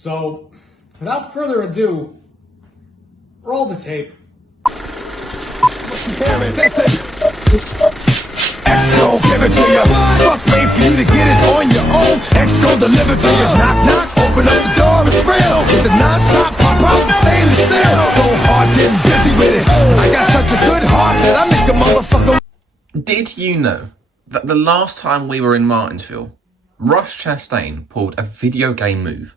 So, without further ado, roll the tape. X gon' give it to you. Fuck, wait for you to get it on your own. X gon' deliver to you. Knock, knock, open up the door, it's real. With the non-stop pop out and stainless steel. Go hard, getting busy with it. I got such a good heart that I make a motherfucker. Did you know that the last time we were in Martinsville, Ross Chastain pulled a video game move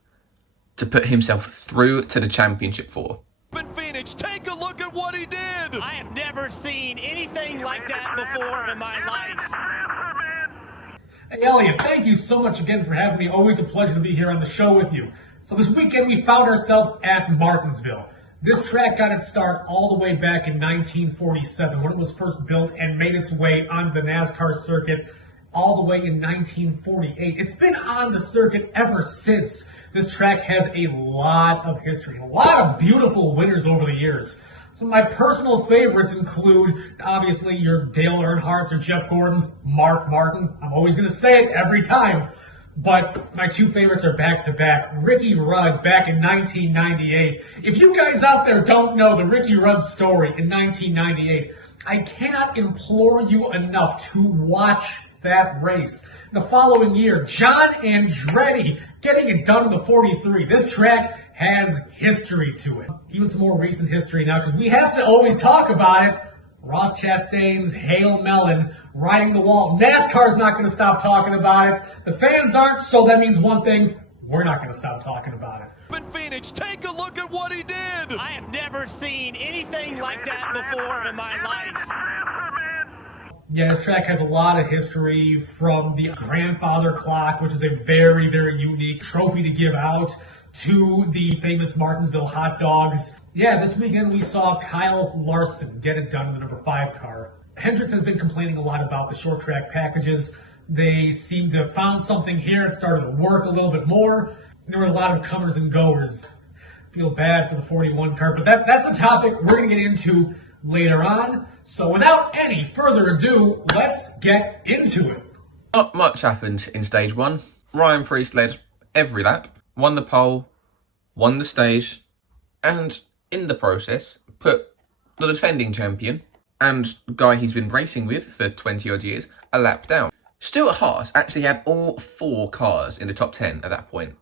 to put himself through to the Championship 4? In Phoenix, take a look at what he did! I have never seen anything like that before in my life. Hey Elliot, thank you so much again for having me. Always a pleasure to be here on the show with you. So this weekend we found ourselves at Martinsville. This track got its start all the way back in 1947 when it was first built and made its way onto the NASCAR circuit all the way in 1948. It's been on the circuit ever since. This track has a lot of history, a lot of beautiful winners over the years. Some of my personal favorites include, obviously, your Dale Earnhardt's or Jeff Gordon's, Mark Martin. I'm always going to say it every time. But my two favorites are back-to-back. Ricky Rudd back in 1998. If you guys out there don't know the Ricky Rudd story in 1998, I cannot implore you enough to watch that race. The following year, John Andretti getting it done in the 43. This track has history to it. Even some more recent history now, because we have to always talk about it. Ross Chastain's Hail Melon riding the wall. NASCAR's not going to stop talking about it. The fans aren't, so that means one thing. We're not going to stop talking about it. In Phoenix, take a look at what he did! I have never seen anything like that before in my life. Yeah, this track has a lot of history, from the grandfather clock, which is a very, very unique trophy to give out, to the famous Martinsville hot dogs. Yeah, this weekend we saw Kyle Larson get it done in the number 5 car. Hendricks has been complaining a lot about the short track packages. They seem to have found something here. It started to work a little bit more. There were a lot of comers and goers. Feel bad for the 41 car, but that's a topic we're going to get into later on. So without any further ado, let's get into it. Not much happened in stage 1. Ryan Preece led every lap, won the pole, won the stage, and in the process put the defending champion and guy he's been racing with for 20 odd years a lap down. Stuart Haas actually had all 4 cars in the top 10 at that point.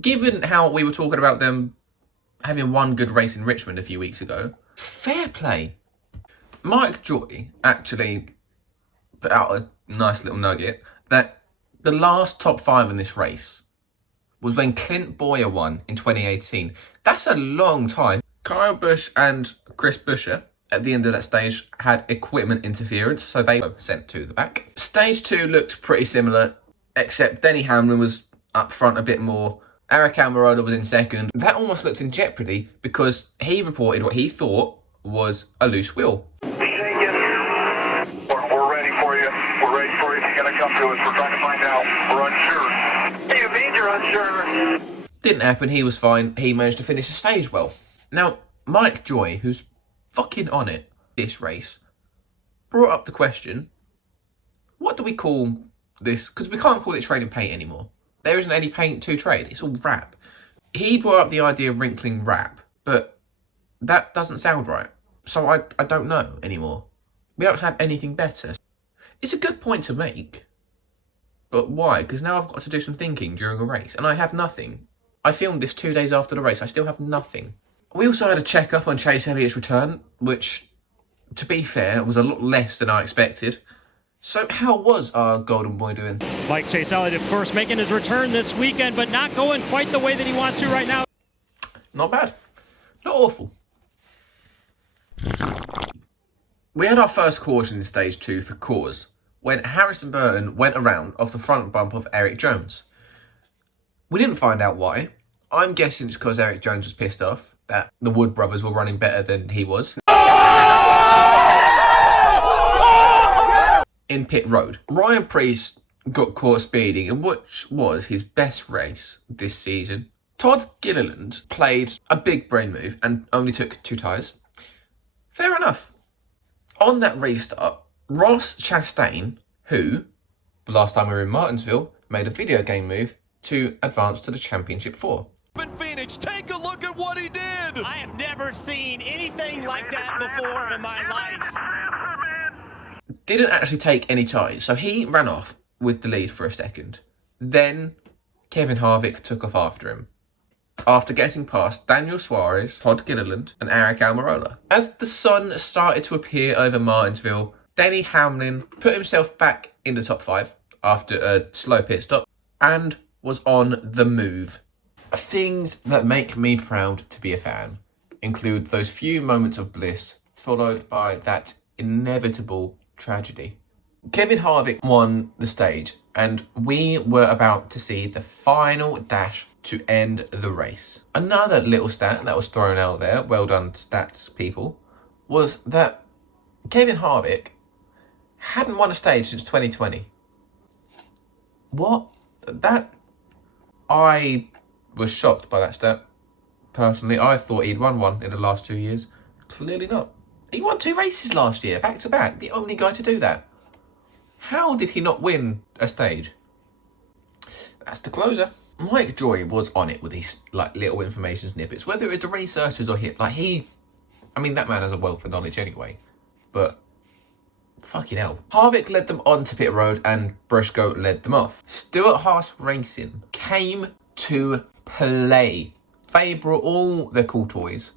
Given how we were talking about them having one good race in Richmond a few weeks ago, fair play. Mike Joy actually put out a nice little nugget that the last top 5 in this race was when Clint Boyer won in 2018. That's a long time. Kyle Busch and Chris Buescher at the end of that stage had equipment interference, so they were sent to the back. Stage 2 looked pretty similar, except Denny Hamlin was up front a bit more. Eric Almirola was in second. That almost looked in jeopardy because he reported what he thought was a loose wheel. We're ready for you. We're ready for you. You gotta come to us. We're trying to find out. We're unsure. Do you mean you're unsure? Didn't happen. He was fine. He managed to finish the stage well. Now, Mike Joy, who's fucking on it this race, brought up the question, what do we call this? Because we can't call it trading paint anymore. There isn't any paint to trade. It's all wrap. He brought up the idea of wrinkling wrap, but that doesn't sound right. So I don't know anymore. We don't have anything better. It's a good point to make. But why? Because now I've got to do some thinking during a race, and I have nothing. I filmed this 2 days after the race. I still have nothing. We also had a check-up on Chase Elliott's return, which, to be fair, was a lot less than I expected. So how was our golden boy doing? Like Chase Elliott, of course, making his return this weekend, but not going quite the way that he wants to right now. Not bad. Not awful. We had our first caution in stage 2 for cause, when Harrison Burton went around off the front bump of Eric Jones. We didn't find out why. I'm guessing it's because Eric Jones was pissed off that the Wood brothers were running better than he was. In pit road, Ryan Preece got caught speeding in which was his best race this season. Todd Gilliland played a big brain move and only took 2 tyres. Fair enough. On that restart, Ross Chastain, who, the last time we were in Martinsville, made a video game move to advance to the Championship 4. In Phoenix, take a look at what he did. I have never seen anything like that before in my life. Didn't actually take any ties, so he ran off with the lead for a second. Then Kevin Harvick took off after him, after getting past Daniel Suarez, Todd Gilliland and Aric Almirola. As the sun started to appear over Martinsville, Denny Hamlin put himself back in the top 5 after a slow pit stop and was on the move. Things that make me proud to be a fan include those few moments of bliss followed by that inevitable tragedy. Kevin Harvick won the stage and we were about to see the final dash to end the race. Another little stat that was thrown out there, well done stats people, was that Kevin Harvick hadn't won a stage since 2020. What? I was shocked by that stat. Personally, I thought he'd won one in the last 2 years. Clearly not. He won 2 races last year, back to back. The only guy to do that. How did he not win a stage? That's the closer. Mike Joy was on it with these little information snippets, whether it was the researchers or him. I mean, that man has a wealth of knowledge anyway. But fucking hell. Harvick led them on to pit road and Briscoe led them off. Stewart Haas Racing came to play. They brought all their cool toys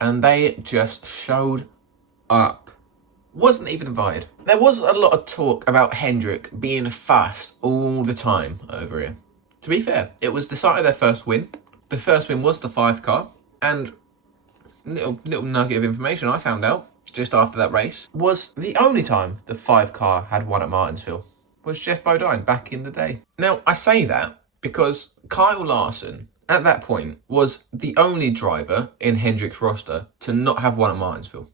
and they just showed up. Wasn't even invited. There was a lot of talk about Hendrick being fast all the time over here. To be fair, it was the start of their first win. The first win was the 5 car, and little nugget of information I found out just after that race was the only time the 5 car had won at Martinsville was Jeff Bodine back in the day. Now, I say that because Kyle Larson at that point was the only driver in Hendrick's roster to not have won at Martinsville.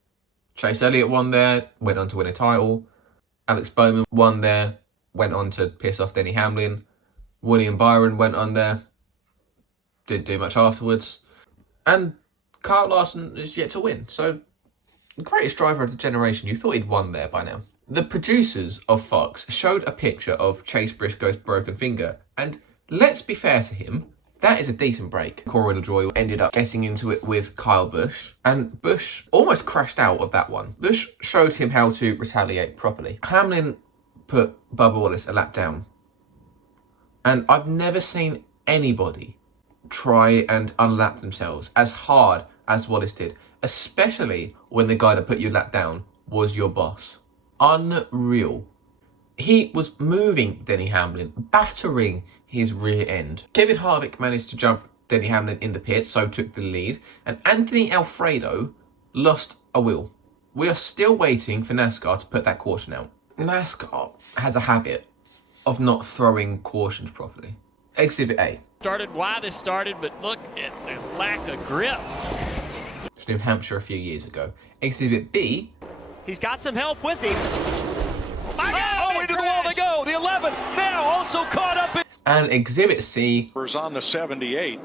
Chase Elliott won there, went on to win a title. Alex Bowman won there, went on to piss off Denny Hamlin. William Byron went on there, didn't do much afterwards. And Kyle Larson is yet to win. So, the greatest driver of the generation. You thought he'd won there by now. The producers of Fox showed a picture of Chase Briscoe's broken finger. And let's be fair to him, that is a decent break. Corey LaJoie ended up getting into it with Kyle Busch, and Busch almost crashed out of that one. Busch showed him how to retaliate properly. Hamlin put Bubba Wallace a lap down, and I've never seen anybody try and unlap themselves as hard as Wallace did, especially when the guy that put you a lap down was your boss. Unreal. He was moving Denny Hamlin, battering his rear end. Kevin Harvick managed to jump Denny Hamlin in the pits, so took the lead, and Anthony Alfredo lost a wheel. We are still waiting for NASCAR to put that caution out. NASCAR has a habit of not throwing cautions properly. Exhibit A. Started why this started, but look at the lack of grip. It's New Hampshire a few years ago. Exhibit B. He's got some help with him. Oh, into the wall they go. The 11 now also caught up in. And Exhibit C. On the 78.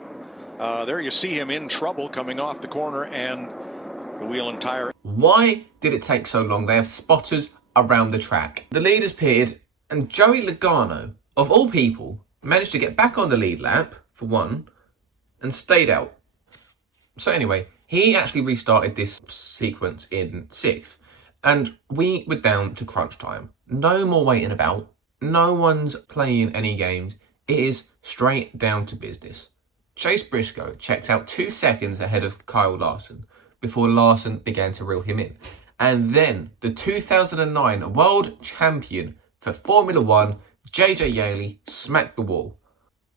There you see him in trouble coming off the corner and the wheel and tire. Why did it take so long? They have spotters around the track. The leaders pitted, and Joey Logano, of all people, managed to get back on the lead lap, for one, and stayed out. So anyway, he actually restarted this sequence in 6th, and we were down to crunch time. No more waiting about. No one's playing any games. It is straight down to business. Chase Briscoe checked out 2 seconds ahead of Kyle Larson before Larson began to reel him in. And then the 2009 world champion for Formula 1, JJ Yaley, smacked the wall.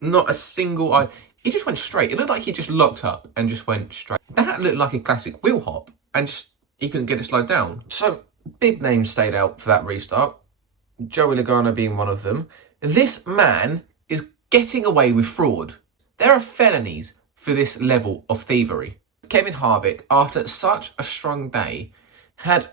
Not a single eye. He just went straight. It looked like he just locked up and just went straight. That looked like a classic wheel hop, and just he couldn't get it slowed down. So big names stayed out for that restart. Joey Logano being one of them. This man is getting away with fraud. There are felonies for this level of thievery. Kevin Harvick, after such a strong day, had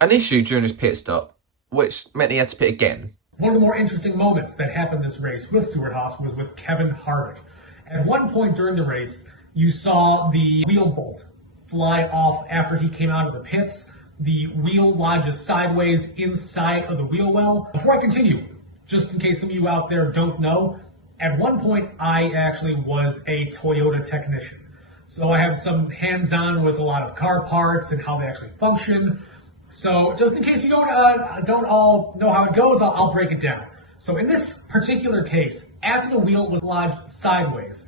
an issue during his pit stop, which meant he had to pit again. One of the more interesting moments that happened this race with Stewart Haas was with Kevin Harvick. At one point during the race, you saw the wheel bolt fly off after he came out of the pits. The wheel lodges sideways inside of the wheel well. Before I continue, just in case some of you out there don't know, At one point, I actually was a Toyota technician. So I have some hands-on with a lot of car parts and how they actually function. So just in case you don't all know how it goes, I'll break it down. So in this particular case, after the wheel was lodged sideways,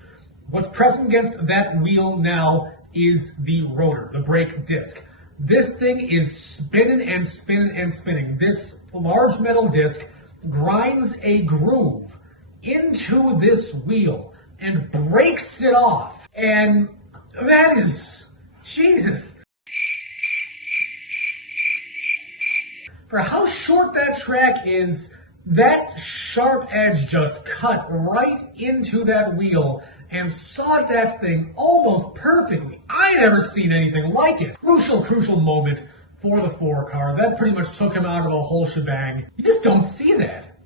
what's pressing against that wheel now is the rotor, the brake disc. This thing is spinning and spinning and spinning. This large metal disc grinds a groove into this wheel and breaks it off. And that is, Jesus. For how short that track is, that sharp edge just cut right into that wheel and sawed that thing almost perfectly. I never seen anything like it. Crucial moment for the 4 car. That pretty much took him out of a whole shebang. You just don't see that.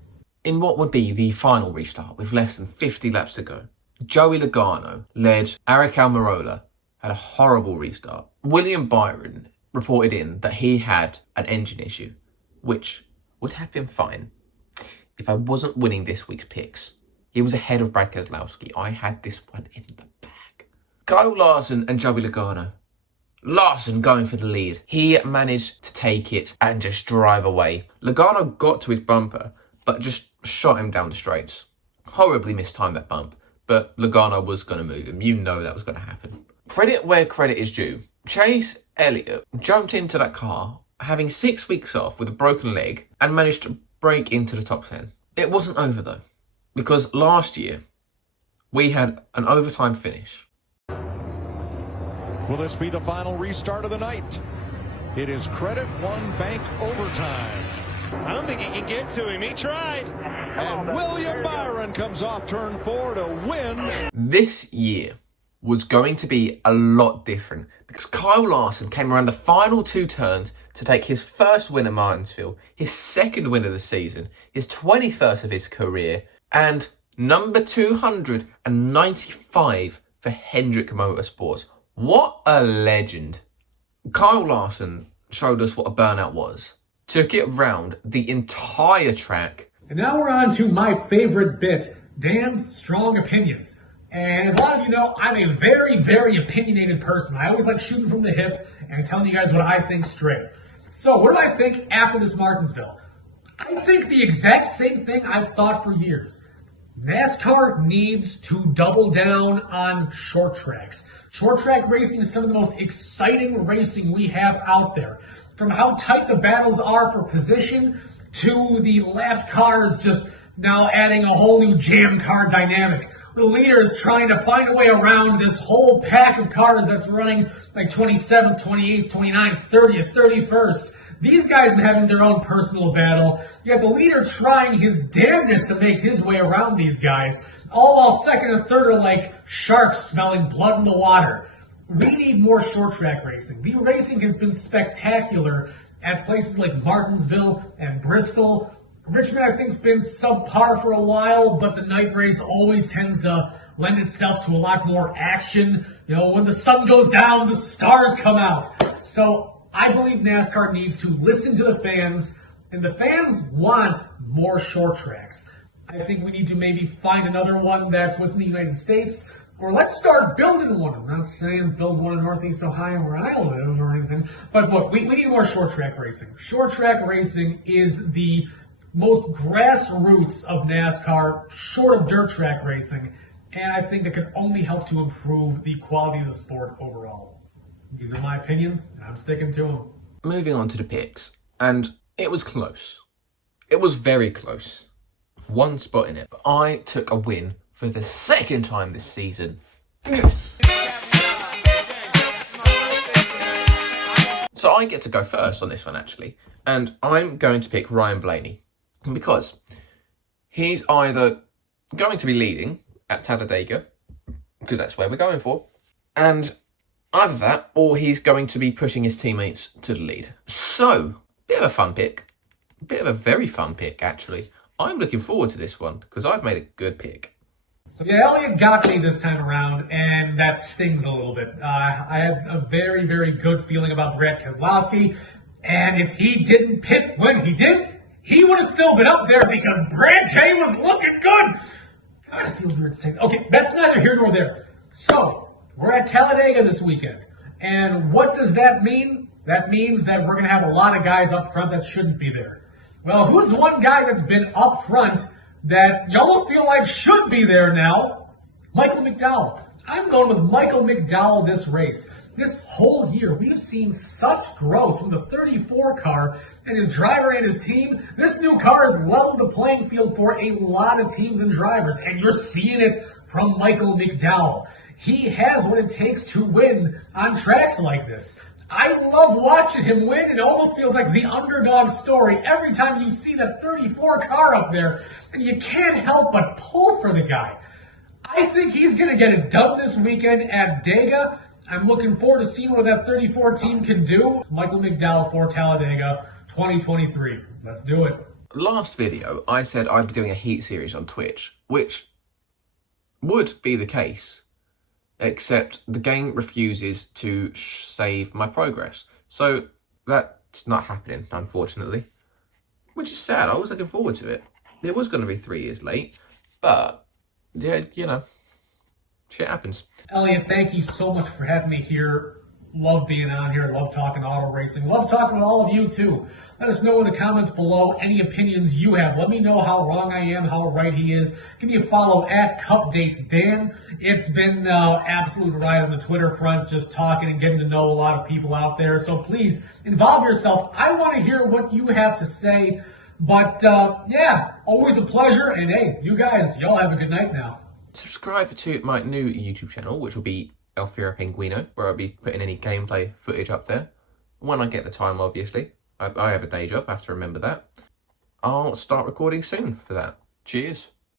In what would be the final restart with less than 50 laps to go, Joey Logano led Aric Almirola, had a horrible restart. William Byron reported in that he had an engine issue, which would have been fine if I wasn't winning this week's picks. He was ahead of Brad Keselowski. I had this one in the bag. Kyle Larson and Joey Logano. Larson going for the lead. He managed to take it and just drive away. Logano got to his bumper, but just shot him down the straights. Horribly mistimed that bump, but Logano was going to move him. You know that was going to happen. Credit where credit is due. Chase Elliott jumped into that car, having 6 weeks off with a broken leg, and managed to break into the top 10. It wasn't over though, because last year we had an overtime finish. Will this be the final restart of the night? It is Credit One Bank overtime. I don't think he can get to him. He tried. And William Byron comes off turn 4 to win. This year was going to be a lot different because Kyle Larson came around the final 2 turns to take his first win at Martinsville, his second win of the season, his 21st of his career, and number 295 for Hendrick Motorsports. What a legend. Kyle Larson showed us what a burnout was. Took it around the entire track. And now we're on to my favorite bit, Dan's strong opinions. And as a lot of you know, I'm a very opinionated person. I always like shooting from the hip and telling you guys what I think straight. So what do I think after this Martinsville? I think the exact same thing I've thought for years. NASCAR needs to double down on short tracks. Short track racing is some of the most exciting racing we have out there. From how tight the battles are for position to the lapped cars just now adding a whole new jam car dynamic. The leaders trying to find a way around this whole pack of cars that's running like 27th, 28th, 29th, 30th, 31st. These guys are having their own personal battle. You have the leader trying his damnedest to make his way around these guys, all while second and third are like sharks smelling blood in the water. We need more short track racing. The racing has been spectacular at places like Martinsville and Bristol. Richmond, I think, has been subpar for a while, but the night race always tends to lend itself to a lot more action. You know, when the sun goes down, the stars come out. So I believe NASCAR needs to listen to the fans, and the fans want more short tracks. I think we need to maybe find another one that's within the United States, or let's start building one. I'm not saying build one in Northeast Ohio where I live or anything, but look, we need more short track racing. Short track racing is the most grassroots of NASCAR, short of dirt track racing, and I think that can only help to improve the quality of the sport overall. These are my opinions, and I'm sticking to them. Moving on to the picks, and it was close. It was very close. One spot in it, but I took a win for the second time this season. So I get to go first on this one, actually, and I'm going to pick Ryan Blaney because he's either going to be leading at Talladega, because that's where we're going for, and either that, or he's going to be pushing his teammates to the lead. So, bit of a fun pick. Bit of a very fun pick, actually. I'm looking forward to this one, because I've made a good pick. So yeah, Elliott got me this time around, and that stings a little bit. I had a very good feeling about Brad Keselowski, and if he didn't pit when he did, he would have still been up there because Brad K was looking good. God, it feels weird saying that. Okay, that's neither here nor there. So, we're at Talladega this weekend. And what does that mean? That means that we're going to have a lot of guys up front that shouldn't be there. Well, who's one guy that's been up front that you almost feel like should be there now? Michael McDowell. I'm going with Michael McDowell this race. This whole year, we have seen such growth from the 34 car and his driver and his team. This new car has leveled the playing field for a lot of teams and drivers, and you're seeing it from Michael McDowell. He has what it takes to win on tracks like this. I love watching him win. It almost feels like the underdog story every time you see that 34 car up there, and you can't help but pull for the guy. I think he's going to get it done this weekend at Dega. I'm looking forward to seeing what that 34 team can do. It's Michael McDowell for Talladega 2023. Let's do it. Last video, I said I'd be doing a heat series on Twitch, which would be the case, except the game refuses to save my progress. So that's not happening, unfortunately, which is sad. I was looking forward to it. It was going to be 3 years late, but yeah, you know, shit happens. Elliot, thank you so much for having me here. Love being on here. Love talking auto racing. Love talking with all of you too. Let us know in the comments below any opinions you have. Let me know how wrong I am, how right he is. Give me a follow at CupDatesDan. It's been absolute ride on the Twitter front, just talking and getting to know a lot of people out there. So please involve yourself. I want to hear what you have to say. But yeah, always a pleasure. And hey, you guys, y'all have a good night now. Subscribe to my new YouTube channel, which will be Alfira Penguino, where I'll be putting any gameplay footage up there. When I get the time, obviously. I have a day job, I have to remember that. I'll start recording soon for that. Cheers.